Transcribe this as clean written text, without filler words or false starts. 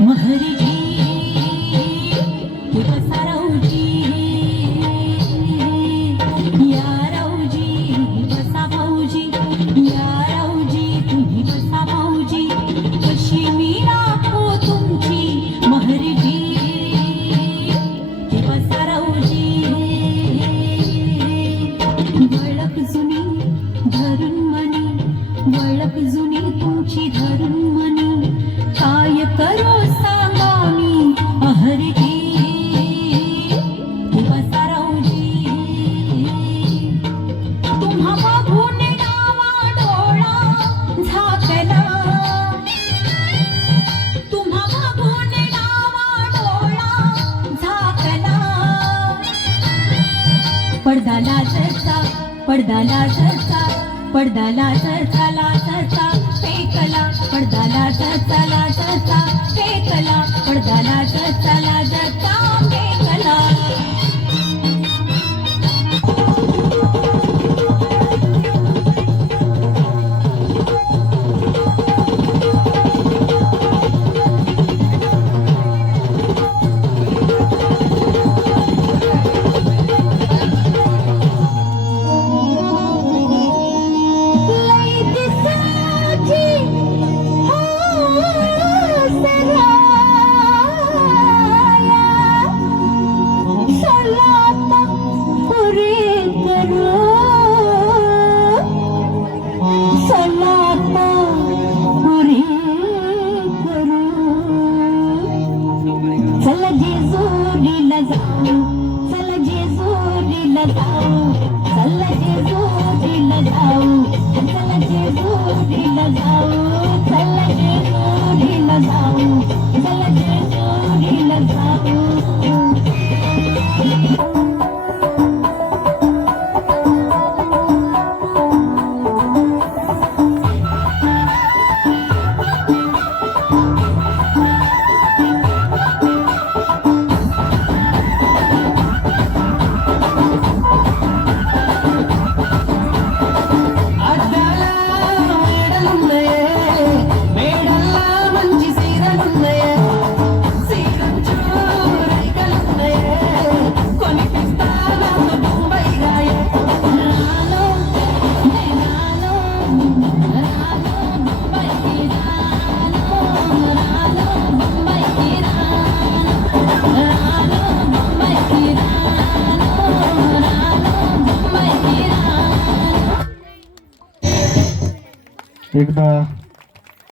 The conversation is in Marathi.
महरजी बसा राऊजी या राऊजी बसा भाऊजी या राऊजी तुम्ही बसा भाऊजी कशी मी राखो तुमची महरजी बसा राऊजी वळख जुनी धरून मनी वळख जुनी तुमची धरून मनी काय करो सांगा मी अहरजी बसा राऊजी तुम्हा बघून डावा डोळा झाकला तुम्हा बघून डावा डोळा झाकला पडदाला चर्चा पडदाला चर्चा पडदाला चर्चाला चर्चा फेकला पडदाला चर्चाला चर्चा फेकला पडदाला चर्चाला चर्चा फेकला चला जेजुरीला जाऊ चला जेजुरीला जाऊ चला जेजुरीला जाऊ चला जेजुरीला जाऊ चला जेजुरीला जाऊ चला जेजुरीला जाऊ एकदा